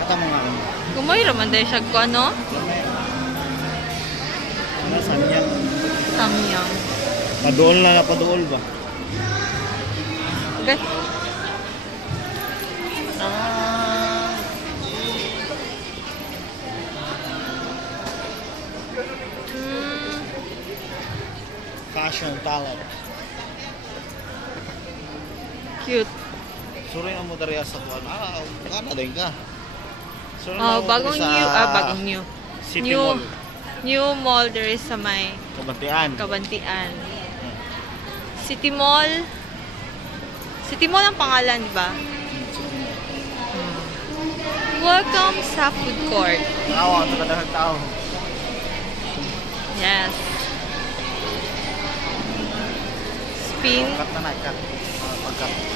Kata mo nga. Kumoy raman dahil siya ko ano? Ano, samyang. Samyang. Paduol na paduol ba? Okay. Fashion talent. Cute. Suri ang mo dari sa kuan. Kana din ka. Suri Oh, bagong new, bagong new. City Mall. New mall there is sa may Kabantian. Kabantian. City Mall. City Mall ang pangalan, di ba? Welcome sa food court. Awa, sa kadahang tao. Yes. Spin. Kat na na, kat. Pagkat.